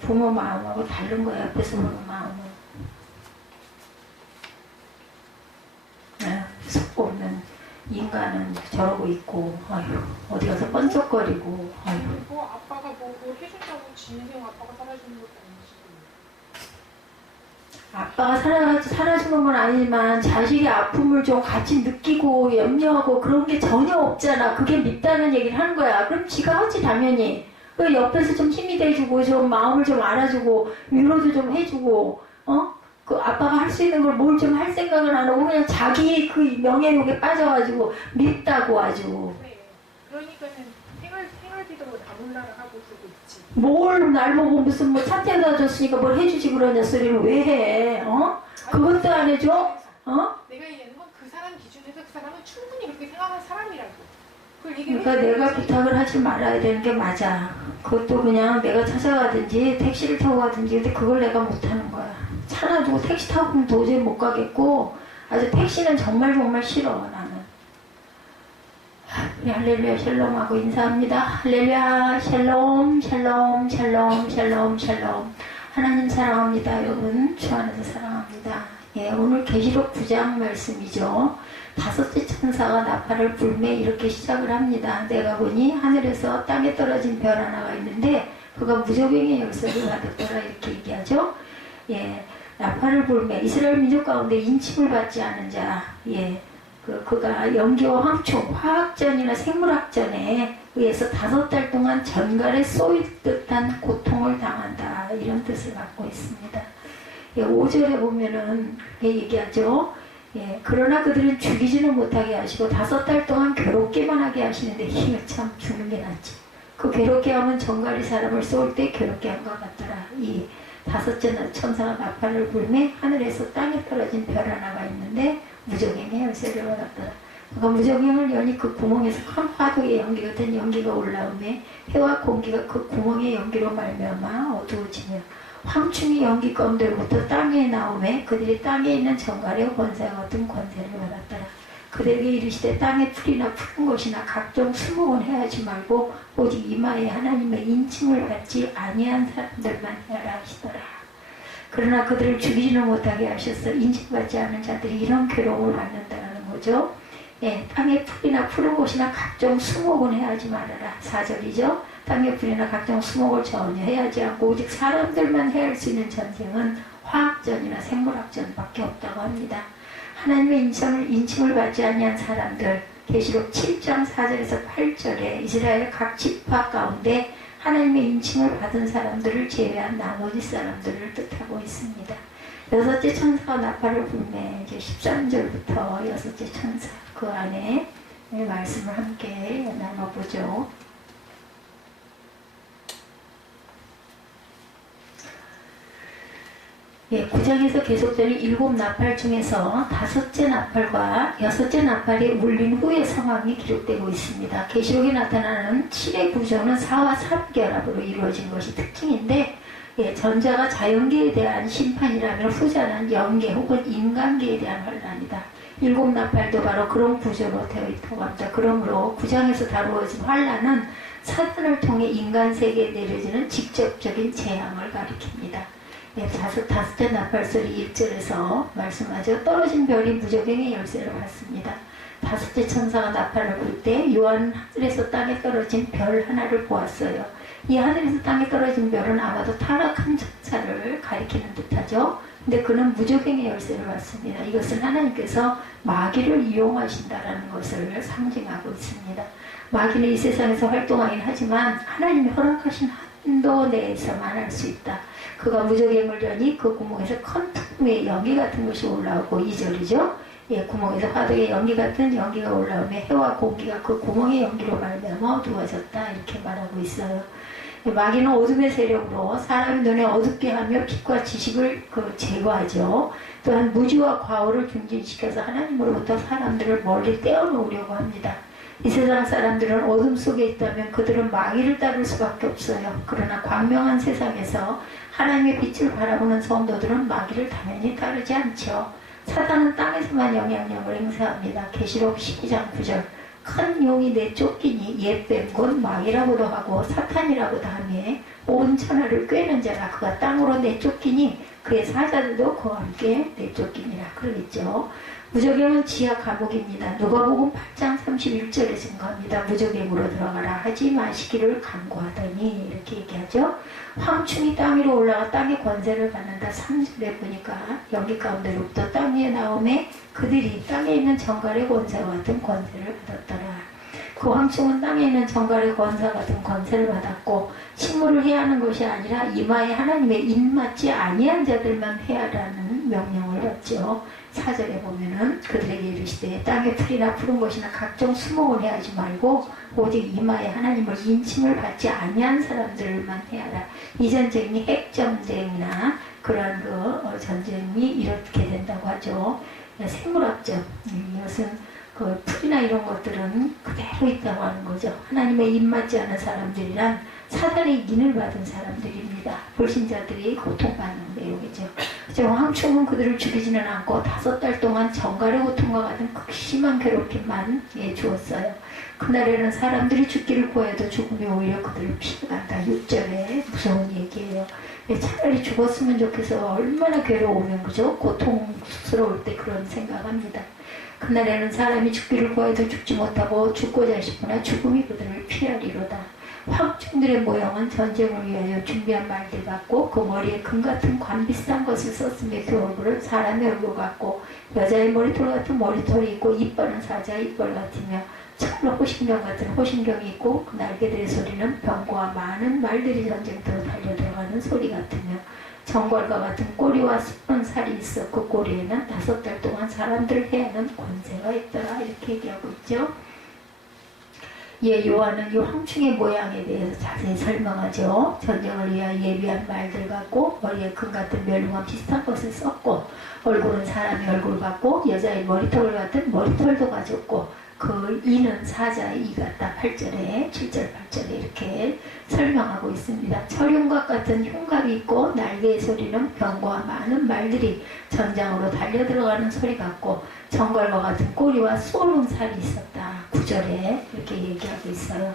부모 마음하고 다른 거야. 옆에서 보는 마음은. 속 없는 인간은 저러고 있고, 아유, 어디 가서 번쩍거리고, 아유. 뭐 아빠가 뭐 해준다고 진생 아빠가 살아주는 것도 아니시고. 아빠가 살아주는 건 아니지만 자식의 아픔을 좀 같이 느끼고 염려하고 그런 게 전혀 없잖아. 그게 밉다는 얘기를 하는 거야. 그럼 지가 하지 당연히. 그 옆에서 좀 힘이 돼주고 좀 마음을 좀 알아주고 위로도 좀 해주고 그 아빠가 할 수 있는 걸 뭘 좀 할 생각을 안 하고 그냥 자기 그 명예욕에 빠져가지고 밉다고 아주. 네. 그러니까는 생활비도 나몰라라 하고 그러고 있지. 뭘 날 보고 무슨 뭐 차태에다 줬으니까 뭘 해주지 그러냐 소리를 왜 해? 그것도 안 해줘? 내가 얘기하는 건 그 사람 기준에서 그 사람은 충분히 그렇게 생각하는 사람이라고. 그러니까 내가 부탁을 하지 말아야 되는 게 맞아. 그것도 그냥 내가 찾아가든지 택시를 타고 가든지. 근데 그걸 내가 못하는 거야. 차나 두고 택시 타고 가면 도저히 못 가겠고 아주 택시는 정말 싫어 나는. 우리 할렐루야 샬롬하고 인사합니다. 할렐루야 샬롬 샬롬 샬롬 샬롬 샬롬. 하나님 사랑합니다. 여러분 주 안에서 사랑합니다. 예, 오늘 계시록 9장 말씀이죠. 다섯째 천사가 나팔을 불매 이렇게 시작을 합니다. 내가 보니 하늘에서 땅에 떨어진 별 하나가 있는데 그가 무저갱의 열쇠를 받았더라 이렇게 얘기하죠. 예, 나팔을 불매 이스라엘 민족 가운데 인침을 받지 않은 자, 예, 그가 연기와 황충, 화학전이나 생물학전에 의해서 5달 동안 전갈에 쏘일 듯한 고통을 당한다 이런 뜻을 갖고 있습니다. 예, 5절에 보면은 그렇게 얘기하죠. 예, 그러나 그들은 죽이지는 못하게 하시고 5달 동안 괴롭게만 하게 하시는데 이거 참 죽는 게 낫지. 그 괴롭게 하면 정갈이 사람을 쏠 때 괴롭게 한 것 같더라. 이 다섯째 천사가 나팔을 불매 하늘에서 땅에 떨어진 별 하나가 있는데 무저갱의 열쇠를 받았더라. 그가 무저갱을 여니 그 구멍에서 큰 화덕의 연기 같은 연기가 올라오매 해와 공기가 그 구멍의 연기로 말미암아 어두워지며 황충이 연기 가운데로부터 땅에 나오매 그들이 땅에 있는 정갈의 권세와 같은 권세를 받았더라. 그들에게 이르시되 땅에 풀이나 푸른 것이나 각종 수목은 해하지 말고 오직 이마에 하나님의 인침을 받지 아니한 사람들만 해라 하시더라. 그러나 그들을 죽이지는 못하게 하셔서 인침받지 않은 자들이 이런 괴로움을 받는다는 거죠. 예, 땅에 풀이나 푸른 것이나 각종 수목은 해하지 말아라. 4절이죠. 땅에 풀이나 각종 수목을 전혀 해하지 않고 오직 사람들만 해야 할 수 있는 전쟁은 화학전이나 생물학전밖에 없다고 합니다. 하나님의 인침을 받지 아니한 사람들, 계시록 7장 4절에서 8절에 이스라엘 각 지파 가운데 하나님의 인침을 받은 사람들을 제외한 나머지 사람들을 뜻하고 있습니다. 여섯째 천사가 나팔을 불매 이제 13절부터 여섯째 천사 그 안에 말씀을 함께 나눠보죠. 예, 9장에서 계속되는 7 나팔 중에서 5째 나팔과 6째 나팔이 울린 후의 상황이 기록되고 있습니다. 계시록에 나타나는 7의 구조는 4와 3결합으로 이루어진 것이 특징인데, 예, 전자가 자연계에 대한 심판이라면 후자는 영계 혹은 인간계에 대한 환란이다. 7 나팔도 바로 그런 구조로 되어 있다고 합니다. 그러므로 9장에서 다루어진 환란은 사탄을 통해 인간 세계에 내려지는 직접적인 재앙을 가리킵니다. 예, 다섯째 나팔소리 1절에서 말씀하죠. 떨어진 별이 무저갱의 열쇠를 받습니다. 5째 천사가 나팔을 불 때 요한 하늘에서 땅에 떨어진 별 하나를 보았어요. 이 하늘에서 땅에 떨어진 별은 아마도 타락한 천사를 가리키는 듯하죠. 근데 그는 무저갱의 열쇠를 받습니다. 이것은 하나님께서 마귀를 이용하신다라는 것을 상징하고 있습니다. 마귀는 이 세상에서 활동하긴 하지만 하나님이 허락하신 한도 내에서만 할 수 있다. 그가 무저갱을 여니 그 구멍에서 큰 풍미의 연기 같은 것이 올라오고 2절이죠. 예, 구멍에서 화덕의 연기 같은 연기가 올라오며 해와 공기가 그 구멍의 연기로 말미암아 어두워졌다 이렇게 말하고 있어요. 예, 마귀는 어둠의 세력으로 사람의 눈에 어둡게 하며 빛과 지식을 제거하죠. 또한 무지와 과오를 중진시켜서 하나님으로부터 사람들을 멀리 떼어놓으려고 합니다. 이 세상 사람들은 어둠 속에 있다면 그들은 마귀를 따를 수밖에 없어요. 그러나 광명한 세상에서 하나님의 빛을 바라보는 성도들은 마귀를 당연히 따르지 않죠. 사단은 땅에서만 영향력을 행사합니다. 계시록 12장 9절 큰 용이 내쫓기니 옛뱀 곧 마귀라고도 하고 사탄이라고도 하며 온 천하를 꿰는 자라. 그가 땅으로 내쫓기니 그의 사자들도 그와 함께 내쫓기니라. 그러겠죠. 무저갱은 지하 감옥입니다. 누가복음 8장 31절에 증거합니다. 무저갱으로 들어가라 하지 마시기를 간구하더니 이렇게 얘기하죠. 황충이 땅 위로 올라가 땅의 권세를 받는다. 3절에 보니까 연기 가운데로부터 땅 위에 나오매 그들이 땅에 있는 정갈의 권세와 같은 권세를 받았더라. 그 황충은 땅에 있는 정갈의 권세 같은 권세를 받았고 식물을 해하는 것이 아니라 이마에 하나님의 입맞지 아니한 자들만 해하라는 명령을 받죠. 4절에 보면은 그들에게 이르시되 땅에 풀이나 푸른 것이나 각종 수목을 해하지 말고 오직 이마에 하나님을 인침을 받지 아니한 사람들만 해하라. 이 전쟁이 핵전쟁이나 그러한 전쟁이 이렇게 된다고 하죠. 생물학적, 이것은 그 풀이나 이런 것들은 그대로 있다고 하는 거죠. 하나님의 입맞지 않은 사람들이란 사단의 인을 받은 사람들입니다. 불신자들이 고통받는 내용이죠. 황충은 그들을 죽이지는 않고 5달 동안 정갈의 고통과 같은 극심한 괴롭힘만 주었어요. 그날에는 사람들이 죽기를 구해도 죽음이 오히려 그들을 피해간다. 6절에 무서운 얘기예요. 차라리 죽었으면 좋겠어. 얼마나 괴로우면 그죠? 고통스러울 때 그런 생각합니다. 그날에는 사람이 죽기를 구해도 죽지 못하고 죽고자 싶으나 죽음이 그들을 피하리로다. 황충들의 모형은 전쟁을 위하여 준비한 말들 같고 그 머리에 금 같은 관 비싼 것을 썼으며 그 얼굴은 사람의 얼굴 같고 여자의 머리털 같은 머리털이 있고 이빨은 사자의 이빨 같으며 철로 호신경 같은 호신경이 있고 그 날개들의 소리는 병과 많은 말들이 전쟁터로 달려들어가는 소리 같으며 정갈과 같은 꼬리와 spun 살이 있어 그 꼬리에는 5달 동안 사람들을 해하는 권세가 있더라. 이렇게 얘기하고 있죠. 요한은 이 황충의 모양에 대해서 자세히 설명하죠. 전쟁을 위하여 예비한 말들 같고 머리에 금 같은 멸류관 비슷한 것을 썼고 얼굴은 사람의 얼굴 같고 여자의 머리털 같은 머리털도 가졌고 그 이는 사자의 이 같다. 8절에 7절 8절에 이렇게 설명하고 있습니다. 철흉각 같은 흉갑이 있고 날개의 소리는 병과 많은 말들이 전장으로 달려들어가는 소리 같고 정갈과 같은 꼬리와 쏘는 살이 있었다. 9절에 이렇게 얘기하고 있어요.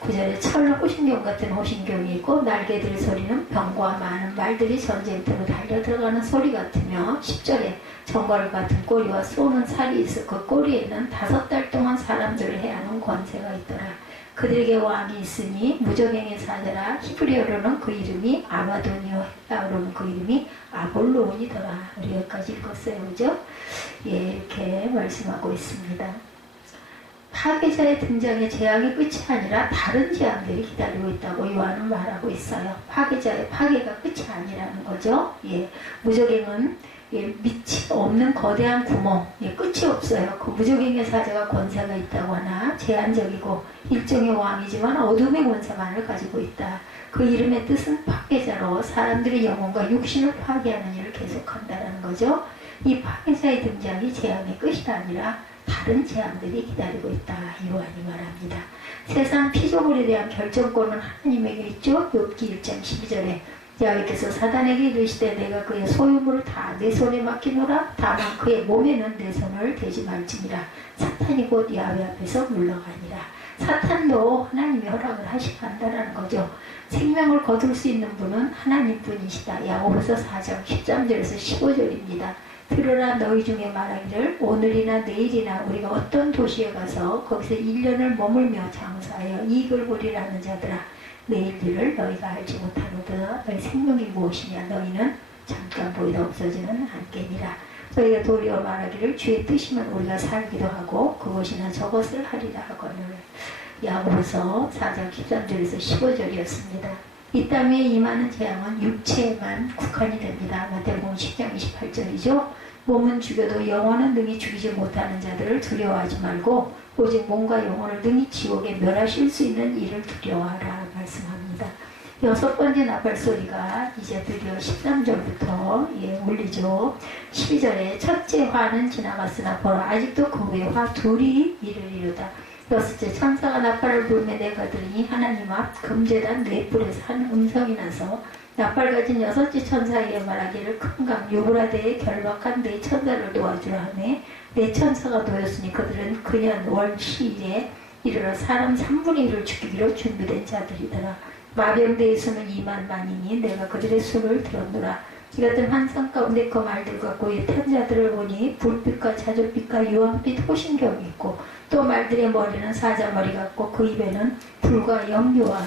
9절에 철 호신경 같은 호신경이 있고 날개들의 소리는 병과 많은 말들이 전쟁터로 달려들어가는 소리 같으며 10절에 정갈 같은 꼬리와 쏘는 살이 있어 그 꼬리에는 5달 동안 사람들을 해하는 권세가 있더라. 그들에게 왕이 있으니 무저갱의 사자라. 히브리어로는 그 이름이 아바도니오, 헬라어로는 그 이름이 아볼로온이더라. 우리 여기까지 읽었어요. 그죠? 이렇게 말씀하고 있습니다. 파괴자의 등장의 재앙이 끝이 아니라 다른 재앙들이 기다리고 있다고 요한은 말하고 있어요. 파괴자의 파괴가 끝이 아니라는 거죠. 무저갱은 밑이 없는 거대한 구멍, 끝이 없어요. 그 무저갱의 사자가 권세가 있다고 하나 제한적이고 일종의 왕이지만 어둠의 권세만을 가지고 있다. 그 이름의 뜻은 파괴자로 사람들의 영혼과 육신을 파괴하는 일을 계속한다는 거죠. 이 파괴자의 등장이 재앙의 끝이 아니라 다른 재앙들이 기다리고 있다. 요한이 말합니다. 세상 피조물에 대한 결정권은 하나님에게 있죠. 욥기 1장 12절에 야훼께서 사단에게 이르시되 내가 그의 소유물을 다 내 손에 맡기노라. 다만 그의 몸에는 내 손을 대지 말지니라. 사탄이 곧 야훼 앞에서 물러가니라. 사탄도 하나님이 허락을 하셔야 한다는 거죠. 생명을 거둘 수 있는 분은 하나님뿐이시다. 야고보서 4장 13절에서 15절입니다. 들으라 너희 중에 말하기를 오늘이나 내일이나 우리가 어떤 도시에 가서 거기서 1년을 머물며 장사하여 이익을 보리라는 자들아 내일 일을 너희가 알지 못하노다. 너희 생명이 무엇이냐 너희는 잠깐 보이다 없어지는 않겠니라. 너희가 도리어 말하기를 주의 뜻이면 우리가 살기도 하고 그것이나 저것을 하리라 하거늘. 야고보서 4장 13절에서 15절이었습니다. 이 땅에 임하는 재앙은 육체에만 국한이 됩니다. 마태복음 10장 28절이죠. 몸은 죽여도 영혼은 능히 죽이지 못하는 자들을 두려워하지 말고 오직 몸과 영혼을 능히 지옥에 멸하실 수 있는 일을 두려워하라 말씀합니다. 6번째 나팔소리가 이제 드디어 13절부터 울리죠. 12절에 첫째 화는 지나갔으나 보라 아직도 그 후에 화 둘이 이르리로다. 6째 천사가 나팔을 불며 내가 들으니 하나님 앞 금제단 네 뿔에서 한 음성이 나서 나팔 가진 6째 천사에게 말하기를 큰 강 유브라데의 결박한 네 천사를 도와주라 하매 네 천사가 놓였으니 그들은 그년 월 시일에 이르러 사람 3분의 1을 죽이기로 준비된 자들이더라. 마병대의 수는 2만만이니 내가 그들의 수를 들었노라. 이같은 환상 가운데 그 말들과 그의 탄자들을 보니 불빛과 자줏빛과 유황빛 호신경이 있고 또 말들의 머리는 사자머리 같고 그 입에는 불과 염료와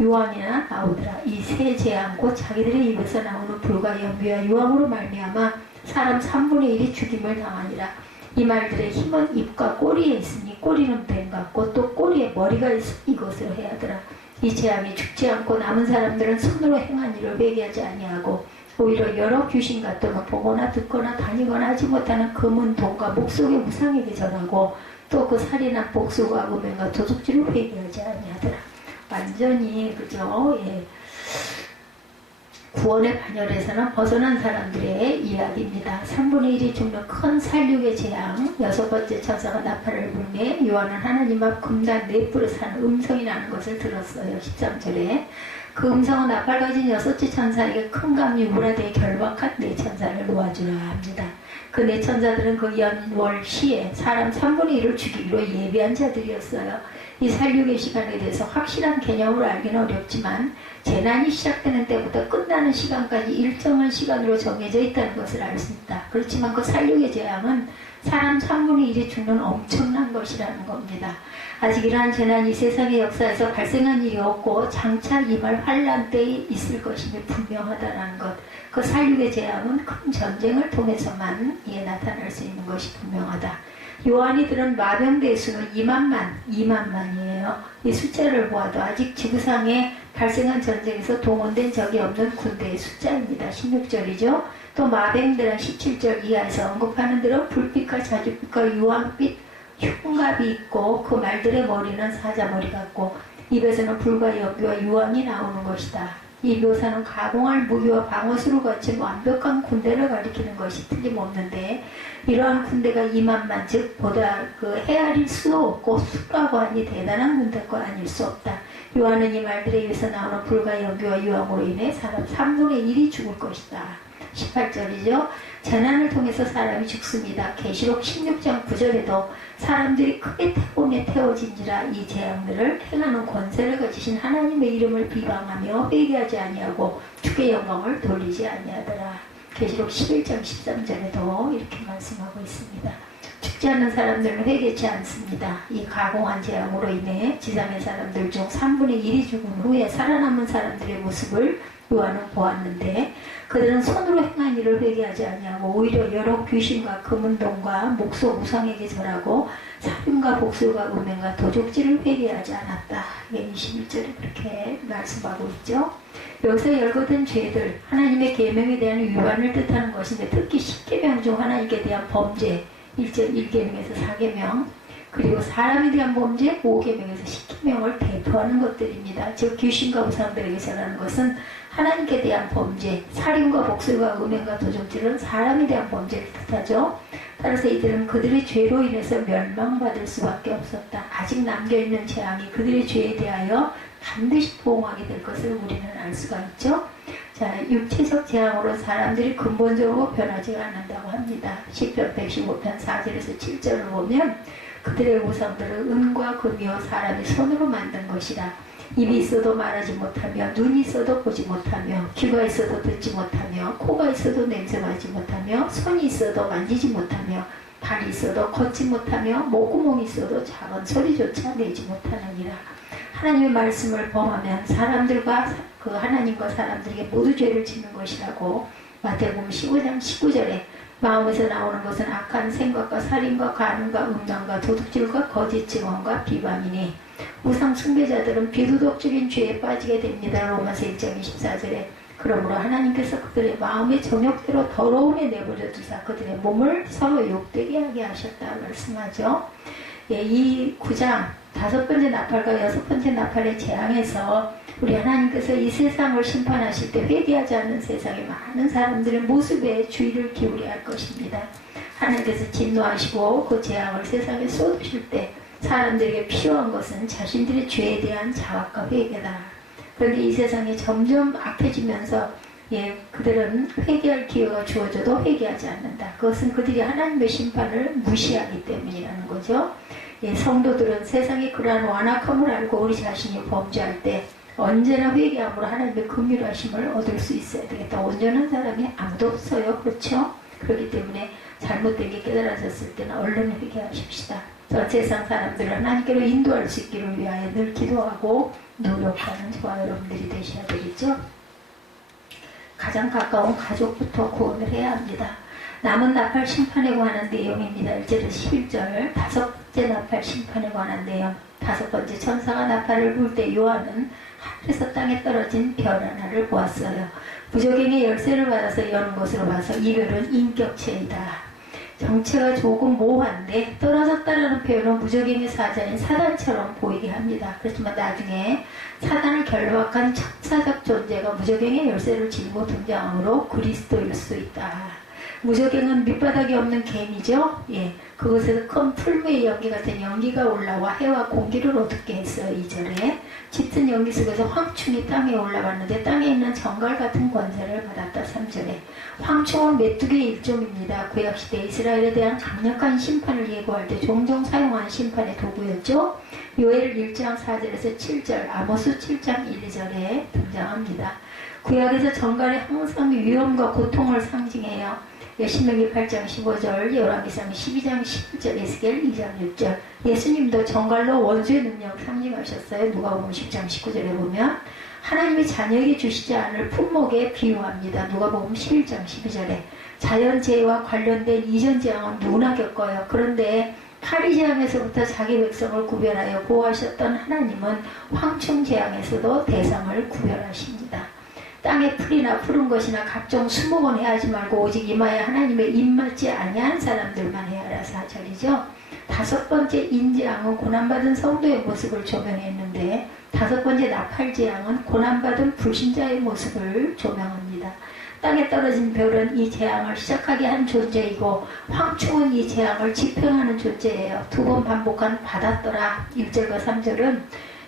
유황이나 나오더라. 이 세 재앙 곧 자기들의 입에서 나오는 불과 염료와 유황으로 말미암아 사람 3분의 1이 죽임을 당하니라. 이 말들의 힘은 입과 꼬리에 있으니 꼬리는 뱀 같고 또 꼬리에 머리가 있어 이것으로 해야더라. 이 재앙이 죽지 않고 남은 사람들은 손으로 행한 일을 회개하지 아니하고 오히려 여러 귀신과 또는 보거나 듣거나 다니거나 하지 못하는 금은 돈과 목속의 우상에게 전하고 또 그 살인한 복수와 음행과 도둑질을 회개하지 아니하더라. 완전히 그죠? 예. 구원의 반열에서는 벗어난 사람들의 이야기입니다. 3분의 1이 죽는 큰 살육의 재앙, 6번째 천사가 나팔을 불매 요한은 하나님 앞 금단 네 뿔에 사는 음성이 나는 것을 들었어요. 13절에 그 음성은 나팔 가진 6째 천사에게 큰 감리 무라대에 결박한 네 천사를 놓아주라 합니다. 그 네 천사들은 그 연월 시에 사람 3분의 1을 죽이기로 예비한 자들이었어요. 이 살육의 시간에 대해서 확실한 개념으로 알기는 어렵지만 재난이 시작되는 때부터 끝나는 시간까지 일정한 시간으로 정해져 있다는 것을 알 수 있다. 그렇지만 그 살육의 재앙은 사람 3분의 1이 죽는 엄청난 것이라는 겁니다. 아직 이러한 재난이 세상의 역사에서 발생한 일이 없고 장차 임할 환란 때에 있을 것임이 분명하다는 것. 그 살육의 재앙은 큰 전쟁을 통해서만 나타날 수 있는 것이 분명하다. 요한이 들은 마병대의 수는 2만만이에요. 이 숫자를 보아도 아직 지구상에 발생한 전쟁에서 동원된 적이 없는 군대의 숫자입니다. 16절이죠. 또 마병대란 17절 이하에서 언급하는 대로 불빛과 자줏빛과 유황빛 흉갑이 있고 그 말들의 머리는 사자머리 같고 입에서는 불과 연기와 유황이 나오는 것이다. 이 묘사는 가공할 무기와 방어수를 거친 완벽한 군대를 가리키는 것이 틀림없는데 이러한 군대가 2만만 즉 보다 그 헤아릴 수도 없고 수라고 하니 대단한 군대가 아닐 수 없다. 요한은 이 말들에 의해서 나오는 불과 연기와 유황으로 인해 사람 3분의 1이 죽을 것이다. 18절이죠. 재난을 통해서 사람이 죽습니다. 계시록 16장 9절에도 사람들이 크게 태움에 태워진지라 이 재앙들을 행하는 권세를 가지신 하나님의 이름을 비방하며 회개하지 아니하고 주의 영광을 돌리지 아니하더라. 계시록 11장 13절에도 이렇게 말씀하고 있습니다. 죽지 않는 사람들은 회개치 않습니다. 이 가공한 재앙으로 인해 지상의 사람들 중 3분의 1이 죽은 후에 살아남은 사람들의 모습을 요한은 보았는데 그들은 손으로 행한 일을 회개하지 아니하고 오히려 여러 귀신과 금은동과 목소 우상에게 절하고 살인과 복수가 음행과 도적질을 회개하지 않았다. 21절에 그렇게 말씀하고 있죠. 여기서 열거된 죄들, 하나님의 계명에 대한 위반을 뜻하는 것인데 특히 10계명 중 하나님께 대한 범죄, 1계명에서 4계명, 그리고 사람에 대한 범죄, 5계명에서 10계명을 대표하는 것들입니다. 즉 귀신과 우상들에게 절하는 것은 하나님께 대한 범죄, 살인과 복수가 음행과 도적질은 사람에 대한 범죄를 뜻하죠. 따라서 이들은 그들의 죄로 인해서 멸망받을 수밖에 없었다. 아직 남겨있는 재앙이 그들의 죄에 대하여 반드시 보응하게 될 것을 우리는 알 수가 있죠. 자, 육체적 재앙으로 사람들이 근본적으로 변하지 않는다고 합니다. 시편 115편 4절에서 7절을 보면 그들의 우상들은 은과 금이요 사람이 손으로 만든 것이라. 입이 있어도 말하지 못하며 눈이 있어도 보지 못하며 귀가 있어도 듣지 못하며 코가 있어도 냄새하지 못하며 손이 있어도 만지지 못하며 발이 있어도 걷지 못하며 목구멍이 있어도 작은 소리조차 내지 못하느니라. 하나님의 말씀을 범하면 사람들과 그 하나님과 사람들에게 모두 죄를 짓는 것이라고 마태복음 15장 19절에 마음에서 나오는 것은 악한 생각과 살인과 간음과 음란과 도둑질과 거짓 증언과 비방이니 우상 숭배자들은 비도덕적인 죄에 빠지게 됩니다. 로마서 1장 24절에 그러므로 하나님께서 그들의 마음의 정욕대로 더러움에 내버려 두사 그들의 몸을 서로 욕되게 하게 하셨다 말씀하죠. 예, 이 9장 5번째 나팔과 6번째 나팔의 재앙에서 우리 하나님께서 이 세상을 심판하실 때 회개하지 않는 세상의 많은 사람들의 모습에 주의를 기울여야 할 것입니다. 하나님께서 진노하시고 그 재앙을 세상에 쏟으실 때 사람들에게 필요한 것은 자신들의 죄에 대한 자각과 회개다. 그런데 이 세상이 점점 악해지면서 예, 그들은 회개할 기회가 주어져도 회개하지 않는다. 그것은 그들이 하나님의 심판을 무시하기 때문이라는 거죠. 예, 성도들은 세상의 그러한 완악함을 알고 우리 자신이 범죄할 때 언제나 회개함으로 하나님의 긍휼하심을 얻을 수 있어야 되겠다. 온전한 사람이 아무도 없어요. 그렇죠? 그렇기 때문에 잘못된 게 깨달아졌을 때는 얼른 회개하십시다. 저 세상 사람들을 하나님께로 인도할 수 있기를 위하여 늘 기도하고 노력하는 저와 여러분들이 되셔야 되겠죠. 가장 가까운 가족부터 구원을 해야 합니다. 남은 나팔 심판에 관한 내용입니다. 1절에서 11절 다섯 번째 나팔 심판에 관한 내용. 다섯 번째 천사가 나팔을 불 때 요한은 하늘에서 땅에 떨어진 별 하나를 보았어요. 무저갱의 열쇠를 받아서 여는 것으로 봐서 이 별은 인격체이다. 정체가 조금 모호한데 떨어졌다라는 표현은 무저갱의 사자인 사단처럼 보이게 합니다. 그렇지만 나중에 사단을 결박한 천사적 존재가 무저갱의 열쇠를 쥐고 등장하므로 그리스도일 수 있다. 무저갱은 밑바닥이 없는 개미죠. 예, 그곳에서 큰 풀무의 연기 같은 연기가 올라와 해와 공기를 얻게 했어요. 2절에 짙은 연기 속에서 황충이 땅에 올라왔는데 땅에 있는 정갈 같은 권세를 받았다. 3절에 황충은 메뚜기의 일종입니다. 구약시대 이스라엘에 대한 강력한 심판을 예고할 때 종종 사용한 심판의 도구였죠. 요엘 1장 4절에서 7절, 아모스 7장 1, 2절에 등장합니다. 구약에서 정갈이 항상 위험과 고통을 상징해요. 신명기 8장 15절, 열왕기상 12장 11절, 에스겔 2장 6절. 예수님도 정갈로 원수의 능력을 상징하셨어요. 누가복음 10장 19절에 보면 하나님이 자녀에게 주시지 않을 품목에 비유합니다. 누가복음 11장 12절에 자연재해와 관련된 이전 재앙은 누구나 겪어요. 그런데 파리재앙에서부터 자기 백성을 구별하여 보호하셨던 하나님은 황충재앙에서도 대상을 구별하십니다. 땅에 풀이나 푸른 것이나 각종 수목은 해하지 말고 오직 이마에 하나님의 입맞지 아니한 사람들만 해하라. 4절이죠. 다섯 번째 인재앙은 고난받은 성도의 모습을 조명했는데 다섯 번째 나팔재앙은 고난받은 불신자의 모습을 조명합니다. 땅에 떨어진 별은 이 재앙을 시작하게 한 존재이고 황충은 이 재앙을 집행하는 존재예요. 두 번 반복한 받았더라. 1절과 3절은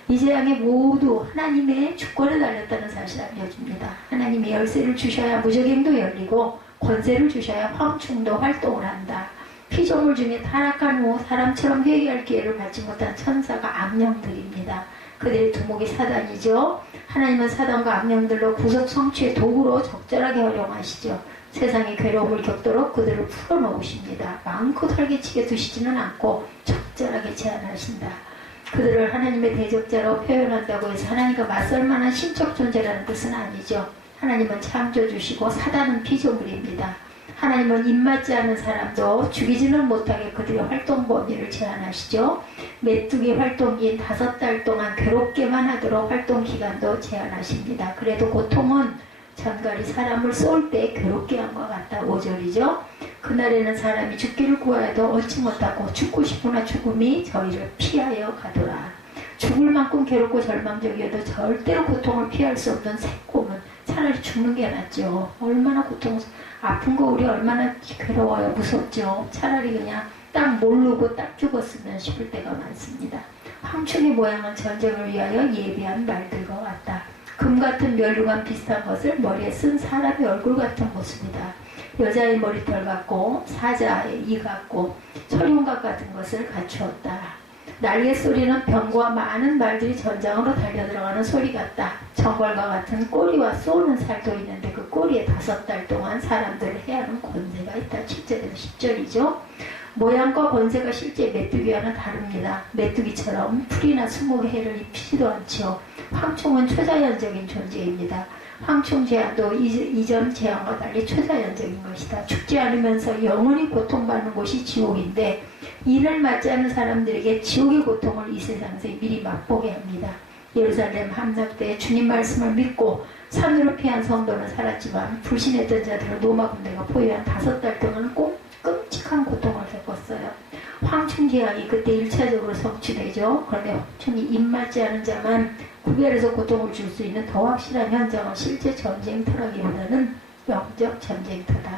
이 재앙에 모두 하나님의 주권을 달렸다는 사실을 알려줍니다. 하나님이 열쇠를 주셔야 무저갱도 열리고 권세를 주셔야 황충도 활동을 한다. 피조물 중에 타락한 후 사람처럼 회개할 기회를 받지 못한 천사가 악령들입니다. 그들의 두목이 사단이죠. 하나님은 사단과 악령들로 구속 성취의 도구로 적절하게 활용하시죠. 세상의 괴로움을 겪도록 그들을 풀어놓으십니다. 많고 살게치게 두시지는 않고 적절하게 제한하신다. 그들을 하나님의 대적자로 표현한다고 해서 하나님과 맞설 만한 신적 존재라는 뜻은 아니죠. 하나님은 창조주시고 사단은 피조물입니다. 하나님은 입맞지 않은 사람도 죽이지는 못하게 그들의 활동 범위를 제한하시죠. 메뚜기 활동기인 5달 동안 괴롭게만 하도록 활동 기간도 제한하십니다. 그래도 고통은 전갈이 사람을 쏠 때 괴롭게 한 것 같다. 5절이죠. 그날에는 사람이 죽기를 구하여도 얻지 못하고 죽고 싶으나 죽음이 저희를 피하여 가더라. 죽을 만큼 괴롭고 절망적이어도 절대로 고통을 피할 수 없는 새콤은 차라리 죽는 게 낫죠. 얼마나 아픈 거 우리 얼마나 괴로워요. 무섭죠. 차라리 그냥 딱 모르고 딱 죽었으면 싶을 때가 많습니다. 황충의 모양은 전쟁을 위하여 예비한 말들과 같다. 금 같은 면류관 비슷한 것을 머리에 쓴 사람의 얼굴 같은 모습이다. 여자의 머리털 같고 사자의 이 같고 철용각 같은 것을 갖추었다. 날개 소리는 병과 많은 말들이 전장으로 달려들어가는 소리 같다. 정벌과 같은 꼬리와 쏘는 살도 있는데 그 꼬리에 5달 동안 사람들을 해하는 권세가 있다. 7절에서 10절이죠. 모양과 권세가 실제 메뚜기와는 다릅니다. 메뚜기처럼 풀이나 수목의 해를 입히지도 않죠. 황충은 초자연적인 존재입니다. 황충 재앙도 이전 재앙과 달리 초자연적인 것이다. 죽지 않으면서 영원히 고통받는 곳이 지옥인데 이를 맞지 않는 사람들에게 지옥의 고통을 이 세상에서 미리 맛보게 합니다. 예루살렘 함락 때 주님 말씀을 믿고 산으로 피한 성도는 살았지만 불신했던 자들은 로마 군대가 포위한 5달 동안 끔찍한 고통을 겪었어요. 황충 재앙이 그때 1차적으로 성취되죠. 그런데 황충이 입맞지 않은 자만 구별해서 고통을 줄 수 있는 더 확실한 현장은 실제 전쟁터라기보다는 영적 전쟁터다.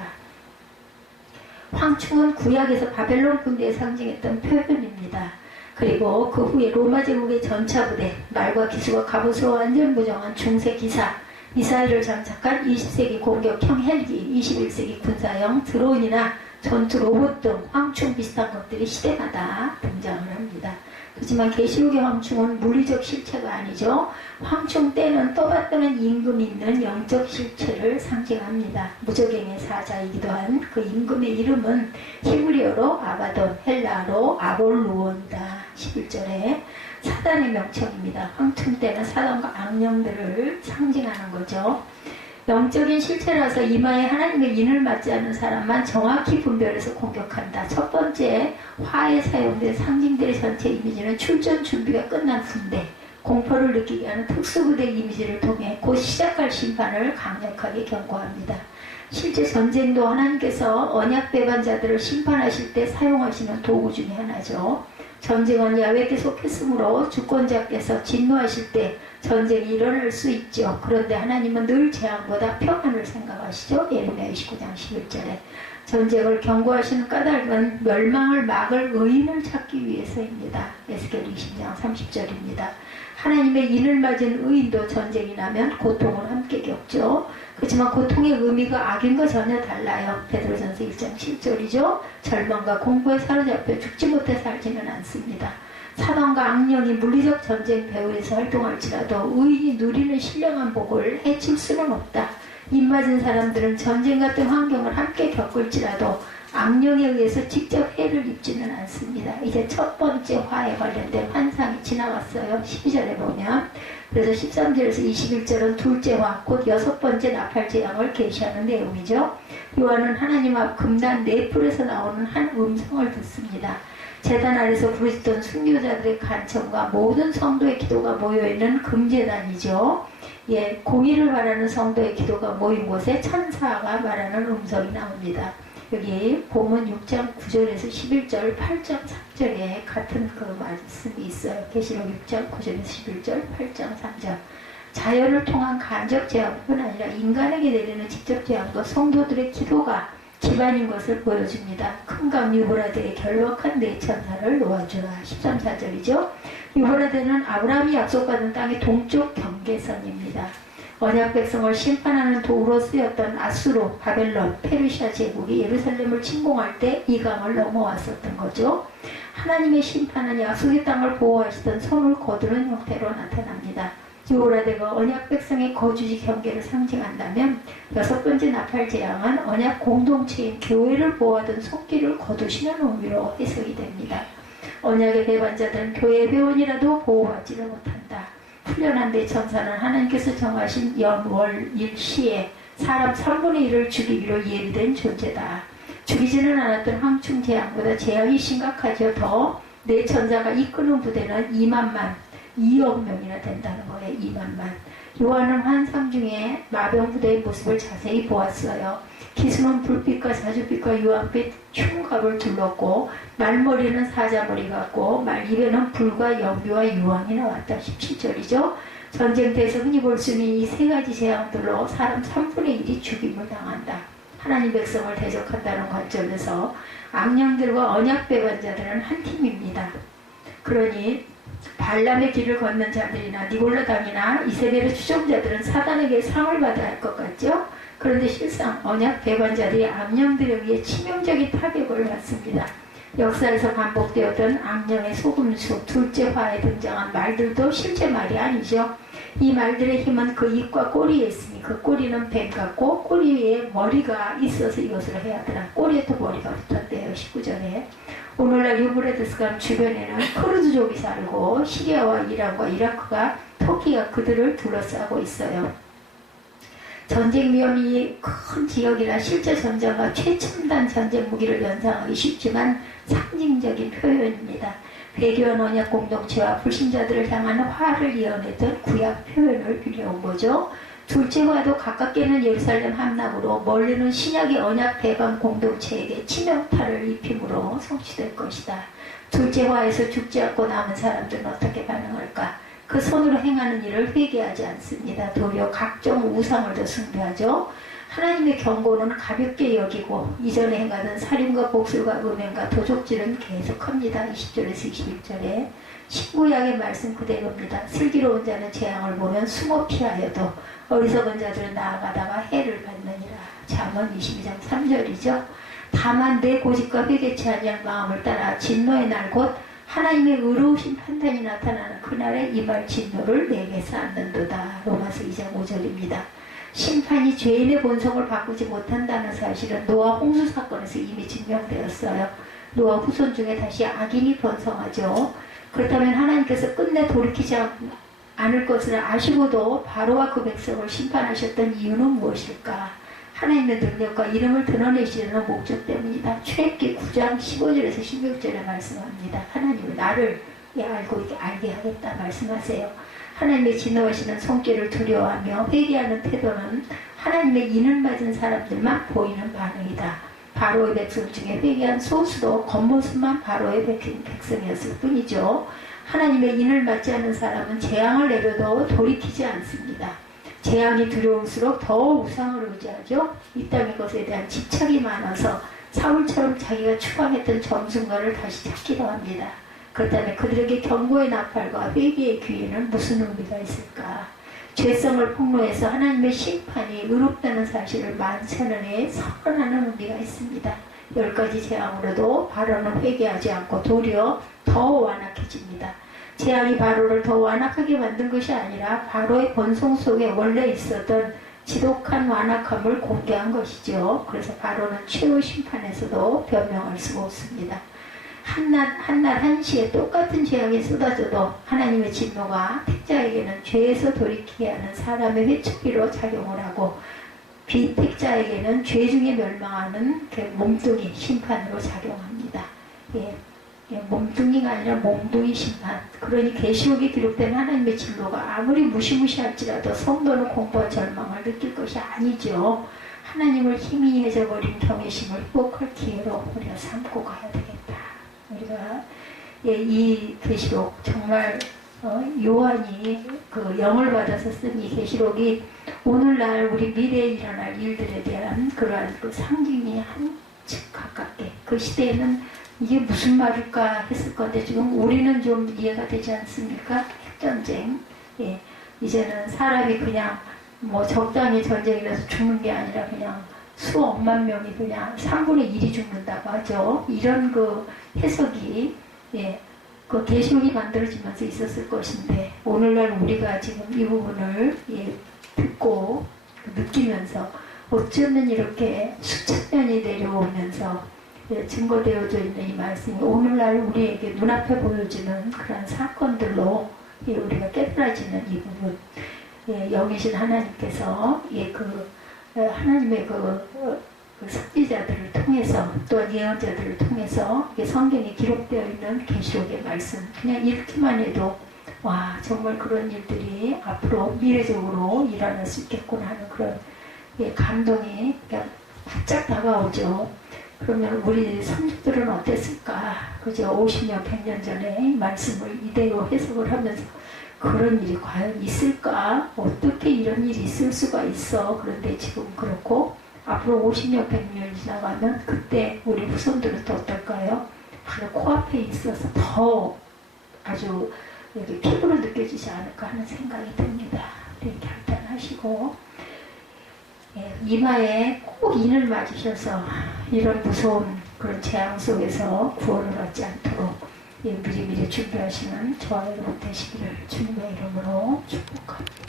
황충은 구약에서 바벨론 군대에 상징했던 표현입니다. 그리고 그 후에 로마 제국의 전차부대, 말과 기수가 갑옷으로 완전 무장한 중세 기사, 미사일을 장착한 20세기 공격형 헬기, 21세기 군사형 드론이나 전투 로봇 등 황충 비슷한 것들이 시대마다 등장을 합니다. 그렇지만 계시록의 황충은 물리적 실체가 아니죠. 황충 때는 떠받드는 임금 있는 영적 실체를 상징합니다. 무적행의 사자이기도 한 그 임금의 이름은 히브리어로 아바돈, 헬라어로 아볼루온이다. 11절에 사단의 명칭입니다. 황충 때는 사단과 악령들을 상징하는 거죠. 영적인 실체라서 이마에 하나님의 인을 맞지 않는 사람만 정확히 분별해서 공격한다. 첫 번째 화에 사용된 상징들의 전체 이미지는 출전 준비가 끝난 후인데 공포를 느끼게 하는 특수부대 이미지를 통해 곧 시작할 심판을 강력하게 경고합니다. 실제 전쟁도 하나님께서 언약 배반자들을 심판하실 때 사용하시는 도구 중에 하나죠. 전쟁은 야훼께 속했으므로 주권자께서 진노하실 때 전쟁이 일어날 수 있죠. 그런데 하나님은 늘 재앙보다 평안을 생각하시죠. 예레미야 29장 11절에 전쟁을 경고하시는 까닭은 멸망을 막을 의인을 찾기 위해서입니다. 에스겔 20장 30절입니다. 하나님의 인을 맞은 의인도 전쟁이 나면 고통을 함께 겪죠. 그렇지만 고통의 의미가 악인과 전혀 달라요. 베드로전서 1장 7절이죠. 절망과 공고에 사로잡혀 죽지 못해 살지는 않습니다. 사단과 악령이 물리적 전쟁 배후에서 활동할지라도 의인이 누리는 신령한 복을 해칠 수는 없다. 입맞은 사람들은 전쟁 같은 환경을 함께 겪을지라도 악령에 의해서 직접 해를 입지는 않습니다. 이제 첫 번째 화에 관련된 환상이 지나갔어요. 12절에 보면. 그래서 13절에서 21절은 둘째 화, 곧 여섯 번째 나팔재앙을 계시하는 내용이죠. 요한은 하나님 앞 금단 네 뿔에서 나오는 한 음성을 듣습니다. 제단 아래서 부르짖던 순교자들의 간청과 모든 성도의 기도가 모여있는 금제단이죠. 예, 공의를 바라는 성도의 기도가 모인 곳에 천사가 말하는 음성이 나옵니다. 여기 본문 6장 9절에서 11절, 8장 3절에 같은 그 말씀이 있어요. 계시록 6장 9절에서 11절, 8장 3절. 자연을 통한 간접 재앙뿐 아니라 인간에게 내리는 직접 재앙도 성도들의 기도가 기반인 것을 보여줍니다. 큰강 유보라드의 결박한 네 천사를 놓아주라. 13, 4절이죠. 유보라드는 아브라함이 약속받은 땅의 동쪽 경계선입니다. 언약 백성을 심판하는 도구로 쓰였던 아수르, 바벨론, 페르시아 제국이 예루살렘을 침공할 때 이 강을 넘어왔었던 거죠. 하나님의 심판은 약속의 땅을 보호하시던 손을 거두는 형태로 나타납니다. 유보라드가 언약 백성의 거주지 경계를 상징한다면 여섯 번째 나팔 재앙은 언약 공동체인 교회를 보호하던 손길을 거두시는 의미로 해석이 됩니다. 언약의 배반자들은 교회의 배원이라도 보호받지를 못한다. 훈련한 대천사는 하나님께서 정하신 연월 일시에 사람 3분의 1을 죽이기로 예비된 존재다. 죽이지는 않았던 황충 재앙보다 재앙이 심각하죠. 더 대천사가 이끄는 부대는 2만만 2억 명이나 된다는 거예요. 2만만. 요한은 환상 중에 마병 부대의 모습을 자세히 보았어요. 기수는 불빛과 사주빛과 유황빛 흉갑을 둘렀고 말머리는 사자머리 같고 말 입에는 불과 연기와 유황이 나왔다. 17절이죠. 전쟁터에서 흔히 볼 수 있는 이 세 가지 재앙들로 사람 3분의 1이 죽임을 당한다. 하나님 백성을 대적한다는 관점에서 악령들과 언약 배반자들은 한 팀입니다. 그러니 발람의 길을 걷는 자들이나 니골라당이나 이세벨의 추종자들은 사단에게 상을 받아야 할 것 같죠? 그런데 실상 언약 배반자들이 악령들에 의해 치명적인 타격을 받습니다. 역사에서 반복되었던 악령의 소금수, 둘째 화에 등장한 말들도 실제 말이 아니죠. 이 말들의 힘은 그 입과 꼬리에 있으니 그 꼬리는 뱀 같고 꼬리 위에 머리가 있어서 이것을 해야 하더라. 꼬리에도 머리가 붙었대요. 19절에. 오늘날 유브라데스강 주변에는 크루즈족이 살고 시리아와 이란과 이라크가 터키가 그들을 둘러싸고 있어요. 전쟁 위험이 큰 지역이라 실제 전쟁과 최첨단 전쟁 무기를 연상하기 쉽지만 상징적인 표현입니다. 배교한 언약 공동체와 불신자들을 향한 화를 이어냈던 구약 표현을 빌려온 거죠. 둘째 화도 가깝게는 예루살렘 함락으로 멀리는 신약의 언약 배반 공동체에게 치명타를 입힘으로 성취될 것이다. 둘째 화에서 죽지 않고 남은 사람들은 어떻게 반응할까? 그 손으로 행하는 일을 회개하지 않습니다. 도리어 각종 우상을 더 숭배하죠. 하나님의 경고는 가볍게 여기고 이전에 행하던 살인과 복술과 음행과 도적질은 계속합니다. 20절에서 21절에 신구약의 말씀 그대로입니다. 슬기로운 자는 재앙을 보면 숨어 피하여도 어리석은 자들은 나아가다가 해를 받느니라. 잠언 22장 3절이죠. 다만 내 고집과 회개치 아니할 마음을 따라 진노의 날 곧 하나님의 의로우신 판단이 나타나는 그날에 임할 진노를 내게 쌓는도다. 로마서 2장 5절입니다. 심판이 죄인의 본성을 바꾸지 못한다는 사실은 노아 홍수 사건에서 이미 증명되었어요. 노아 후손 중에 다시 악인이 번성하죠. 그렇다면 하나님께서 끝내 돌이키지 않을 것을 아시고도 바로와 그 백성을 심판하셨던 이유는 무엇일까? 하나님의 능력과 이름을 드러내시려는 목적 때문이다. 출애굽기 9장 15절에서 16절에 말씀합니다. 하나님은 나를 알게 하겠다 말씀하세요. 하나님의 진노하시는 손길을 두려워하며 회개하는 태도는 하나님의 인을 맞은 사람들만 보이는 반응이다. 바로의 백성 중에 회개한 소수도 겉모습만 바로의 백성이었을 뿐이죠. 하나님의 인을 맞지 않는 사람은 재앙을 내려도 돌이키지 않습니다. 재앙이 두려울수록 더 우상을 의지하죠. 이 땅의 것에 대한 집착이 많아서 사울처럼 자기가 추구했던 점순과를 다시 찾기도 합니다. 그렇다면 그들에게 경고의 나팔과 회개의 귀에는 무슨 의미가 있을까? 죄성을 폭로해서 하나님의 심판이 의롭다는 사실을 만천원에 선언하는 의미가 있습니다. 10가지 재앙으로도 바로는 회개하지 않고 도리어 더 완악해집니다. 재앙이 바로를 더 완악하게 만든 것이 아니라 바로의 본성 속에 원래 있었던 지독한 완악함을 공개한 것이죠. 그래서 바로는 최후 심판에서도 변명할 수가 없습니다. 한날 한시에 똑같은 재앙이 쏟아져도 하나님의 진노가 택자에게는 죄에서 돌이키게 하는 사람의 회초리로 작용을 하고 비택자에게는 죄 중에 멸망하는 몸뚱이 심판으로 작용합니다. 몸뚱이가 아니라 몸뚱이 심판. 그러니 계시록이 기록된 하나님의 진노가 아무리 무시무시할지라도 성도는 공포와 절망을 느낄 것이 아니죠. 하나님을 희미해져버린 경외심을 회복할 기회로 우리가 삼고 가야 되겠다. 우리가 이 계시록 정말 요한이 그 영을 받아서 쓴 이 계시록이 오늘날 우리 미래에 일어날 일들에 대한 그러한 그 상징이 한층 가깝게 그 시대에는 이게 무슨 말일까 했을 건데 지금 우리는 좀 이해가 되지 않습니까? 핵전쟁. 이제는 사람이 그냥 뭐 적당히 전쟁이 나서 죽는 게 아니라 그냥 수억만 명이 그냥 3분의 1이 죽는다고 하죠. 이런 그 해석이 그 계시록이 만들어지면서 있었을 것인데 오늘날 우리가 지금 이 부분을 듣고 느끼면서 어쩌면 이렇게 수천 년이 내려오면서 증거되어져 있는 이 말씀이 오늘날 우리에게 눈앞에 보여지는 그런 사건들로 우리가 깨달아지는 이 부분. 영이신 하나님께서 하나님의 그 선지자들을 통해서 또한 예언자들을 통해서 성경에 기록되어 있는 계시록의 말씀 그냥 읽기만 해도 와 정말 그런 일들이 앞으로 미래적으로 일어날 수 있겠구나 하는 그런 감동이 그냥 바짝 다가오죠. 그러면 우리 선조들은 어땠을까? 그저 50년, 100년 전에 말씀을 이대로 해석을 하면서 그런 일이 과연 있을까? 어떻게 이런 일이 있을 수가 있어? 그런데 지금 그렇고 앞으로 50년, 100년 지나가면 그때 우리 후손들은 또 어떨까요? 바로 코앞에 있어서 더 아주 피부로 느껴지지 않을까 하는 생각이 듭니다. 결단하시고 이마에 꼭 인을 맞으셔서 이런 무서운 그런 재앙 속에서 구원을 얻지 않도록 미리미리 준비하시는 저와 여러분 되시기를 주님의 이름으로 축복합니다.